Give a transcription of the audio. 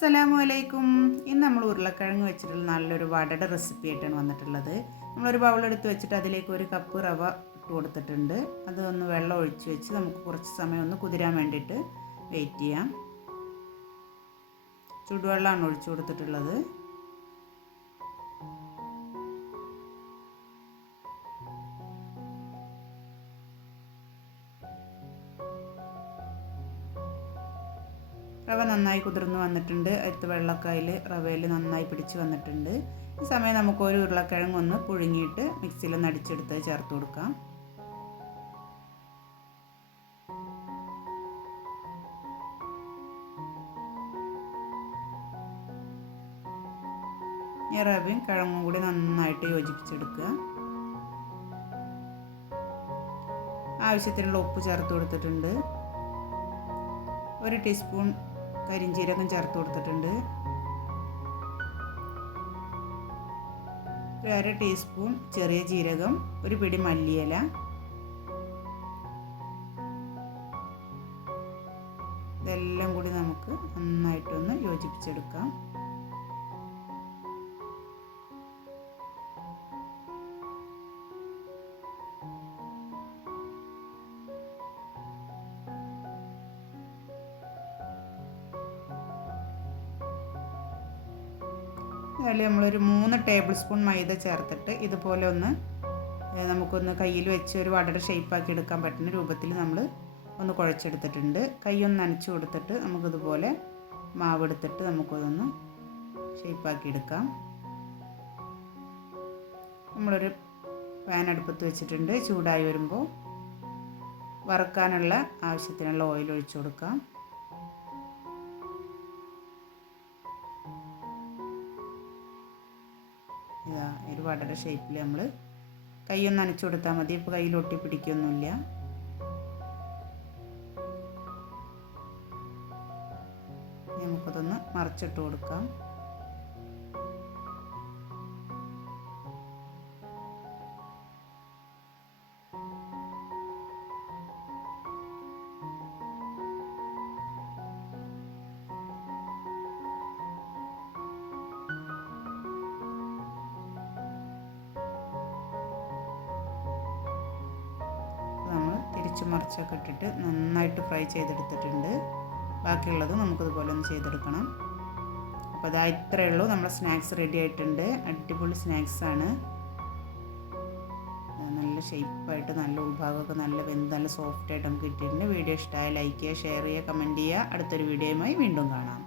അസ്സലാമു അലൈക്കും. ഇന്ന് നമ്മൾ ഉരുളക്കിഴങ്ങ് വെച്ചിട്ടുള്ള നല്ലൊരു വടയുടെ റെസിപ്പി ആയിട്ടാണ് വന്നിട്ടുള്ളത്. നമ്മളൊരു ബൗളെടുത്ത് വെച്ചിട്ട് അതിലേക്ക് ഒരു കപ്പ് റവ ഇട്ട് കൊടുത്തിട്ടുണ്ട്. അത് ഒന്ന് വെള്ളം ഒഴിച്ച് വെച്ച് നമുക്ക് കുറച്ച് സമയം ഒന്ന് കുതിരാൻ വേണ്ടിയിട്ട് വെയിറ്റ് ചെയ്യാം. ചൂടുവെള്ളമാണ് ഒഴിച്ചു കൊടുത്തിട്ടുള്ളത്. റവ നന്നായി കുതിർന്ന് വന്നിട്ടുണ്ട്. അടുത്ത് വെള്ളക്കായിൽ റവയിൽ നന്നായി പിടിച്ച് വന്നിട്ടുണ്ട്. ഈ സമയം നമുക്ക് ഒരു ഉരുളക്കിഴങ്ങ് ഒന്ന് പുഴുങ്ങിയിട്ട് മിക്സിയിൽ ഒന്ന് അടിച്ചെടുത്ത് ചേർത്ത് കൊടുക്കാം. ഈ റവയും കിഴങ്ങും കൂടി നന്നായിട്ട് യോജിപ്പിച്ചെടുക്കുക. ആവശ്യത്തിനുള്ള ഉപ്പ് ചേർത്ത് കൊടുത്തിട്ടുണ്ട്. ഒരു ടീസ്പൂൺ കരിഞ്ചീരകം ചേർത്ത് കൊടുത്തിട്ടുണ്ട്. ഒരു അര ടീസ്പൂൺ ചെറിയ ജീരകം ഒരു പിടി മല്ലിയില ഇതെല്ലാം കൂടി നമുക്ക് നന്നായിട്ടൊന്ന് യോജിപ്പിച്ചെടുക്കാം. അതിൽ നമ്മളൊരു മൂന്ന് ടേബിൾ സ്പൂൺ മൈദ ചേർത്തിട്ട് ഇതുപോലെ ഒന്ന് നമുക്കൊന്ന് കയ്യിൽ വെച്ച് ഒരു വടയുടെ ഷേപ്പാക്കി എടുക്കാൻ പറ്റുന്ന രൂപത്തിൽ നമ്മൾ ഒന്ന് കുഴച്ചെടുത്തിട്ടുണ്ട്. കൈ ഒന്ന് നനച്ച് കൊടുത്തിട്ട് നമുക്കിതുപോലെ മാവ് എടുത്തിട്ട് നമുക്കതൊന്ന് ഷേപ്പാക്കി എടുക്കാം. നമ്മളൊരു പാൻ അടുപ്പത്ത് വെച്ചിട്ടുണ്ട്. ചൂടായി വരുമ്പോൾ വറുക്കാനുള്ള ആവശ്യത്തിനുള്ള ഓയിൽ ഒഴിച്ചു കൊടുക്കാം. ഇതാ ഒരു വടയുടെ ഷേപ്പിൽ നമ്മൾ കൈയൊന്ന് നനച്ചു കൊടുത്താൽ മതി. ഇപ്പോൾ കയ്യിൽ ഒട്ടി പിടിക്കൊന്നുമില്ല. നമുക്കതൊന്ന് മറിച്ചിട്ട് കൊടുക്കാം. തിരിച്ചു മറിച്ചൊക്കെ ഇട്ടിട്ട് നന്നായിട്ട് ഫ്രൈ ചെയ്തെടുത്തിട്ടുണ്ട്. ബാക്കിയുള്ളത് നമുക്കിതുപോലെ ഒന്ന് ചെയ്തെടുക്കണം. അപ്പോൾ അതാ ഇത്രയേ ഉള്ളൂ. നമ്മുടെ സ്നാക്സ് റെഡി ആയിട്ടുണ്ട്. അടിപൊളി സ്നാക്സാണ് നല്ല ഷേപ്പായിട്ട് നല്ല ഉൾഭാഗമൊക്കെ നല്ല വെന്ത് നല്ല സോഫ്റ്റായിട്ട് നമുക്ക് കിട്ടിയിട്ടുണ്ട്. വീഡിയോ ഇഷ്ടമായ ലൈക്ക് ചെയ്യുക ഷെയർ ചെയ്യുക കമന്റ് ചെയ്യുക. അടുത്തൊരു വീഡിയോയുമായി വീണ്ടും കാണാം.